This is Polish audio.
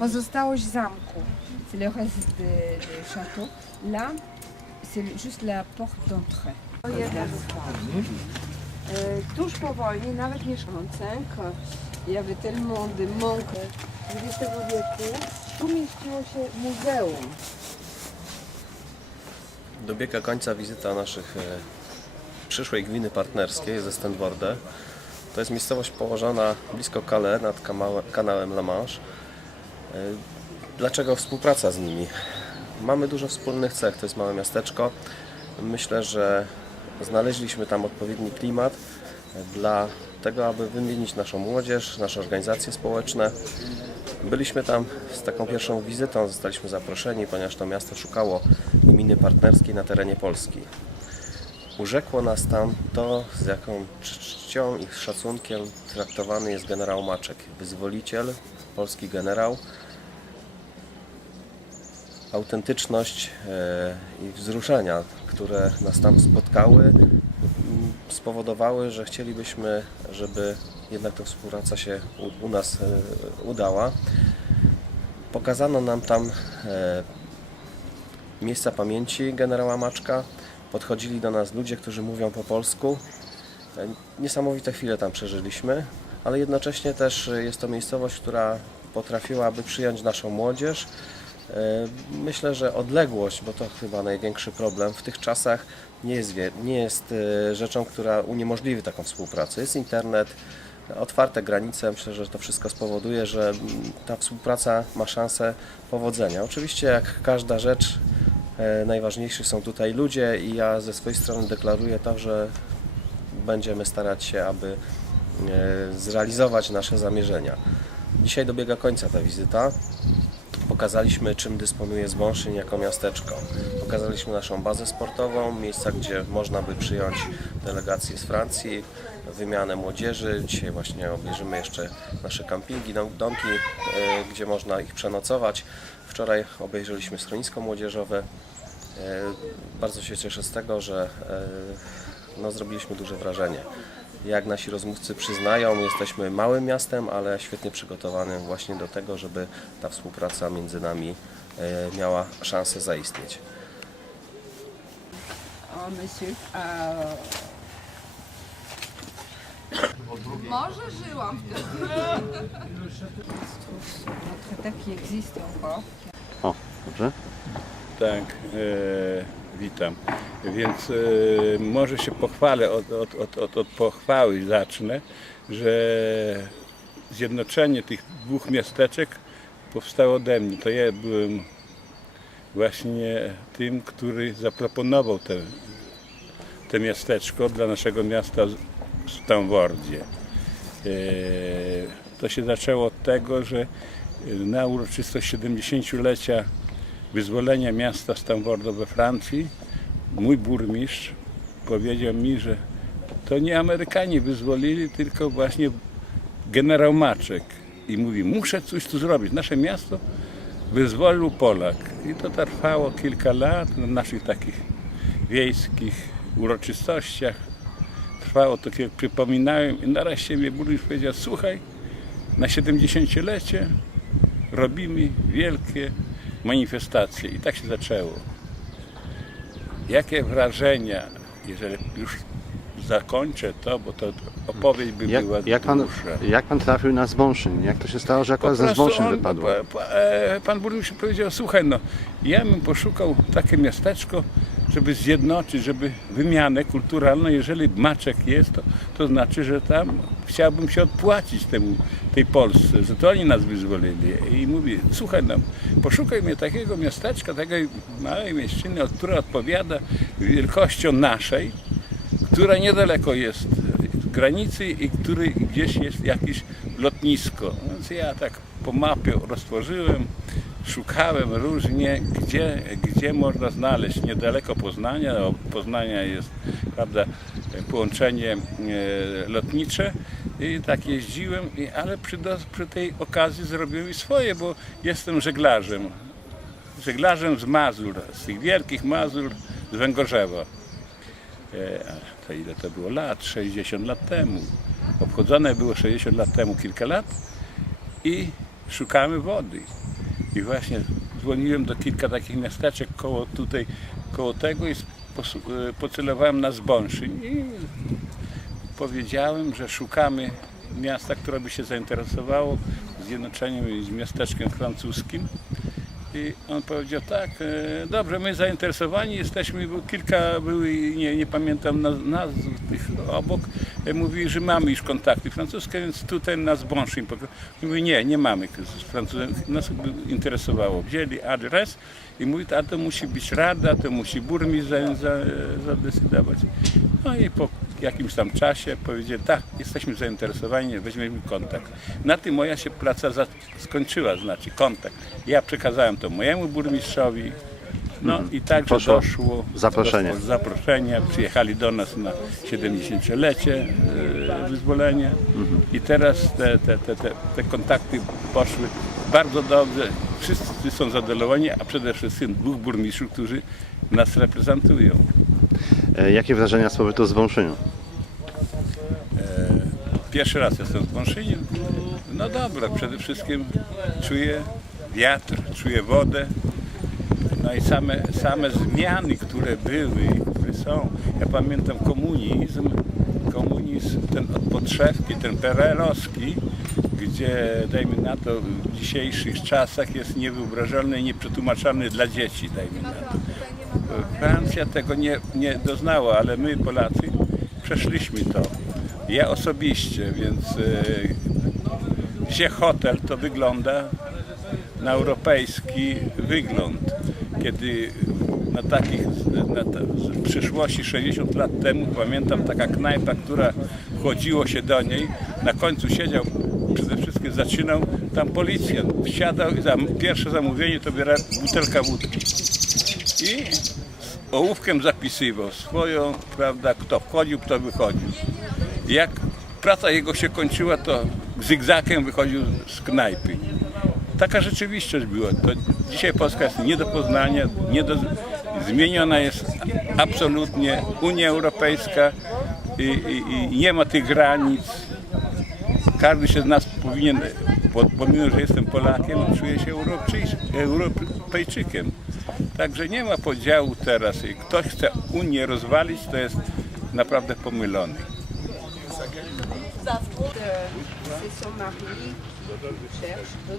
Pozostałość zamku. C'est le reste de, de château. Là, c'est juste la porte d'entrée. Tuż po wojnie, nawet mieszkających, il y avait tellement de manque XX wieku, tu mieściło się muzeum. Dobiega końca wizyta naszych e, przyszłej gminy partnerskiej ze Stenworde. To jest miejscowość położona blisko Calais nad kanałem La Manche. E, Dlaczego współpraca z nimi? Mamy dużo wspólnych cech. To jest małe miasteczko. Myślę, że znaleźliśmy tam odpowiedni klimat dla tego, aby wymienić naszą młodzież, nasze organizacje społeczne. Byliśmy tam z taką pierwszą wizytą, zostaliśmy zaproszeni, ponieważ to miasto szukało gminy partnerskiej na terenie Polski. Urzekło nas tam to, z jaką czcią i szacunkiem traktowany jest generał Maczek, wyzwoliciel, polski generał. Autentyczność e, i wzruszenia, które nas tam spotkały, m, spowodowały, że chcielibyśmy, żeby jednak ta współpraca się u, u nas e, udała. Pokazano nam tam e, miejsca pamięci generała Maczka. Podchodzili do nas ludzie, którzy mówią po polsku. Niesamowite chwile tam przeżyliśmy, ale jednocześnie też jest to miejscowość, która potrafiłaby przyjąć naszą młodzież. E, Myślę, że odległość, bo to chyba największy problem w tych czasach nie jest, nie jest e, rzeczą, która uniemożliwi taką współpracę. Jest internet, otwarte granice. Myślę, że to wszystko spowoduje, że mm, ta współpraca ma szansę powodzenia. Oczywiście, jak każda rzecz, e, najważniejsi są tutaj ludzie i ja ze swojej strony deklaruję to, że będziemy starać się, aby zrealizować nasze zamierzenia. Dzisiaj dobiega końca ta wizyta. Pokazaliśmy, czym dysponuje Zbąszyn jako miasteczko. Pokazaliśmy naszą bazę sportową, miejsca, gdzie można by przyjąć delegacje z Francji, wymianę młodzieży. Dzisiaj właśnie obejrzymy jeszcze nasze kampingi, dom- domki, e, gdzie można ich przenocować. Wczoraj obejrzeliśmy schronisko młodzieżowe. E, Bardzo się cieszę z tego, że e, no, zrobiliśmy duże wrażenie. Jak nasi rozmówcy przyznają, jesteśmy małym miastem, ale świetnie przygotowanym właśnie do tego, żeby ta współpraca między nami e, miała szansę zaistnieć. Monsieur. Może żyłam qui existe encore. O, dobrze. Tak, e, witam. Więc e, może się pochwalę, od, od, od, od, od pochwały zacznę, że zjednoczenie tych dwóch miasteczek powstało ode mnie. To ja byłem właśnie tym, który zaproponował te, te miasteczko dla naszego miasta w Stamwordzie. E, To się zaczęło od tego, że na uroczystość 70-lecia wyzwolenia miasta Stamwordo we Francji mój burmistrz powiedział mi, że to nie Amerykanie wyzwolili, tylko właśnie generał Maczek. I mówi, muszę coś tu zrobić. Nasze miasto wyzwolił Polak. I to trwało kilka lat na naszych takich wiejskich uroczystościach. Trwało to, jak przypominałem i nareszcie mnie burmistrz powiedział, słuchaj, na 70-lecie robimy wielkie manifestacje. I tak się zaczęło. Jakie wrażenia, jeżeli już zakończę to, bo to opowieść by Jak, była jak, pan, dłuższa. jak pan trafił na Zbąszyn? Jak to się stało, że akurat prostu Zbąszyn wypadło? pa- pa- e, Pan burmistrz powiedział, słuchaj no, ja bym poszukał takie miasteczko, żeby zjednoczyć, żeby wymianę kulturalną, jeżeli Maczek jest, to, to znaczy, że tam chciałbym się odpłacić temu, tej Polsce, że to oni nas wyzwolili. I mówi, słuchaj no, poszukaj mnie takiego miasteczka, takiej małej mieściny, która odpowiada wielkością naszej, która niedaleko jest granicy i który gdzieś jest jakieś lotnisko. Więc ja tak po mapie roztworzyłem, szukałem różnie, gdzie, gdzie można znaleźć niedaleko Poznania, o Poznania jest prawda, połączenie e, lotnicze i tak jeździłem, ale przy, dos- przy tej okazji zrobiłem i swoje, bo jestem żeglarzem. Żeglarzem z Mazur, z tych wielkich Mazur z Węgorzewa. E, to ile to było lat? 60 lat temu. Obchodzone było 60 lat temu kilka lat i szukamy wody. I właśnie dzwoniłem do kilka takich miasteczek koło tutaj, koło tego i e, pocelowałem na Zbąszyń i powiedziałem, że szukamy miasta, które by się zainteresowało zjednoczeniem z miasteczkiem francuskim. I on powiedział tak, e, dobrze, my zainteresowani jesteśmy, bo kilka były, nie, nie pamiętam naz, nazw tych obok, mówili, że mamy już kontakty francuskie, więc tutaj nas bąszy. Mówi, nie, nie mamy z Francuzem, nas interesowało. Wzięli adres i mówi, a to musi być rada, to musi burmistrz za, za, zadecydować. No i po jakimś tam czasie powiedzieli, tak, jesteśmy zainteresowani, weźmiemy kontakt. Na tym moja się praca skończyła, znaczy kontakt. Ja przekazałem to mojemu burmistrzowi, no i także Poszło doszło zaproszenie. doszło zaproszenie. Przyjechali do nas na 70-lecie e, wyzwolenia i teraz te, te, te, te, te kontakty poszły bardzo dobrze. Wszyscy są zadowoleni, a przede wszystkim dwóch burmistrzów, którzy nas reprezentują. E, Jakie wrażenia z pobytu w Zwąszyniu? Pierwszy raz jestem w Wąszyniu. No dobra, przede wszystkim czuję wiatr, czuję wodę. No i same, same zmiany, które były i które są. Ja pamiętam komunizm, komunizm ten od podszewki, ten perelowski, gdzie dajmy na to w dzisiejszych czasach jest niewyobrażalny i nieprzetłumaczalny dla dzieci, dajmy na to. Francja tego nie, nie doznała, ale my Polacy przeszliśmy to. Ja osobiście, więc e, gdzie hotel to wygląda na europejski wygląd. Kiedy na takich, na w przyszłości 60 lat temu pamiętam taka knajpa, która chodziło się do niej, na końcu siedział, przede wszystkim zaczynał tam policjant. Wsiadał i za pierwsze zamówienie to biera butelka wódki. I ołówkiem zapisywał swoją, prawda, kto wchodził, kto wychodził. Jak praca jego się kończyła, to zygzakiem wychodził z knajpy. Taka rzeczywistość była. To dzisiaj Polska jest nie do poznania, nie do, zmieniona jest absolutnie Unia Europejska i, i, i nie ma tych granic. Każdy się z nas powinien, po- pomimo że jestem Polakiem, czuje się Europejczy- Europejczykiem. Także nie ma podziału teraz. Ktoś chce Unię rozwalić, to jest naprawdę pomylony. C'est